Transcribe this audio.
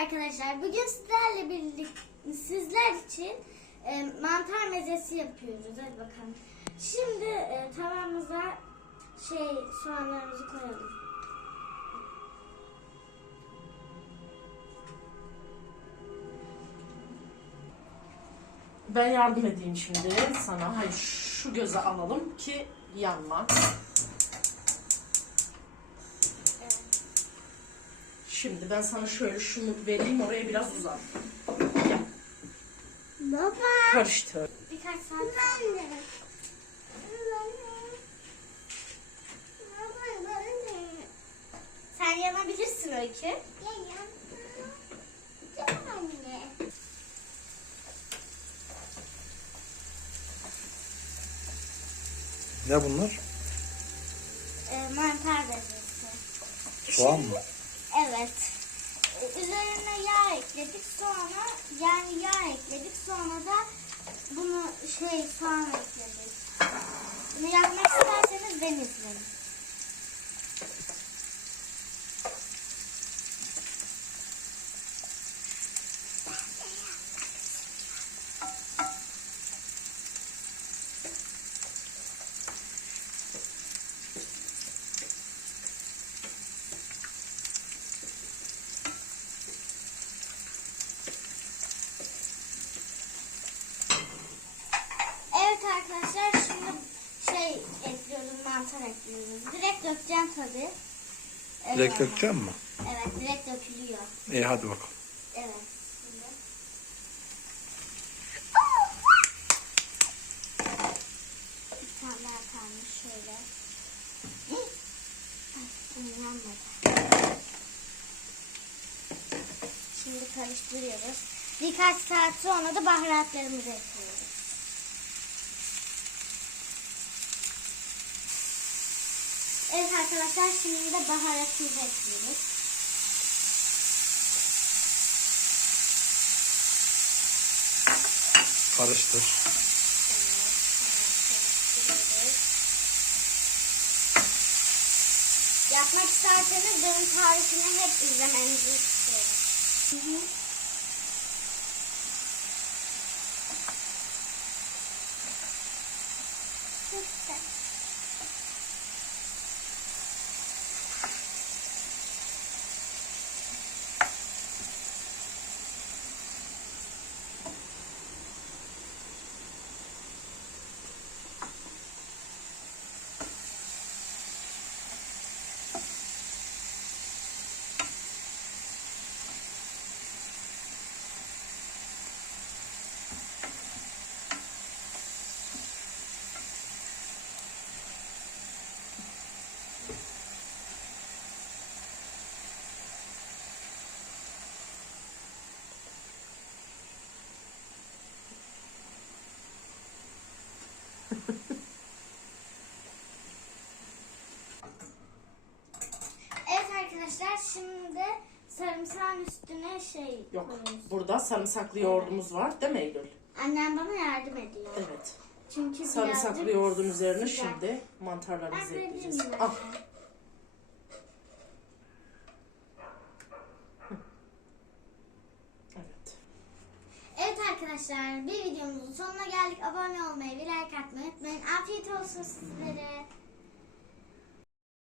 arkadaşlar. Bugün sizlerle birlikte sizler için e, mantar mezesi yapıyoruz. Hadi bakalım. Şimdi e, tavamıza şey soğanlarımızı koyalım. Ben yardım edeyim şimdi sana. Hayır şu göze alalım ki yanmaz. Şimdi ben sana şöyle şunu vereyim oraya biraz uzat. Gel. Baba. Karıştır. Birkaç saat. Anne. Sen yanabilirsin Öykü. Anne. Ne bunlar? E, mantar mezesi. Soğan mı? Evet. Ee, Üzerine yağ ekledik sonra yani yağ ekledik sonra da bunu şey soğan ekledik. Bunu yapmak isterseniz ben izleyin. Evet arkadaşlar şimdi şey ekliyoruz mantar ekliyoruz. Direkt dökeceğim tabii. Evet. Direkt dökeceğim mi? Evet direkt dökülüyor. İyi hadi bakalım. Evet. Şimdi. Bir tane daha kalmış şöyle. Ay, bunu yanmadı. Şimdi karıştırıyoruz. Birkaç saat sonra da baharatlarımızı ekliyoruz. Evet arkadaşlar şimdi de baharatımızı ekliyoruz. Karıştır. Yapmak isterseniz benim tarifimi hep izlemenizi istiyorum. Çok güzel. Evet arkadaşlar şimdi sarımsağın üstüne şey Yok. koyuyoruz. Burada sarımsaklı yoğurdumuz var değil mi Eylül? Annem bana yardım ediyor. Evet. Çünkü Sarımsaklı birazcık yoğurdun üzerine sıcak. şimdi mantarlarımızı Ben verebilir ekleyeceğiz. miyim Al. anne? Evet. Evet arkadaşlar bir videomuzun sonuna geldik. Abone olmayı ve like atmayı unutmayın. Afiyet olsun sizlere.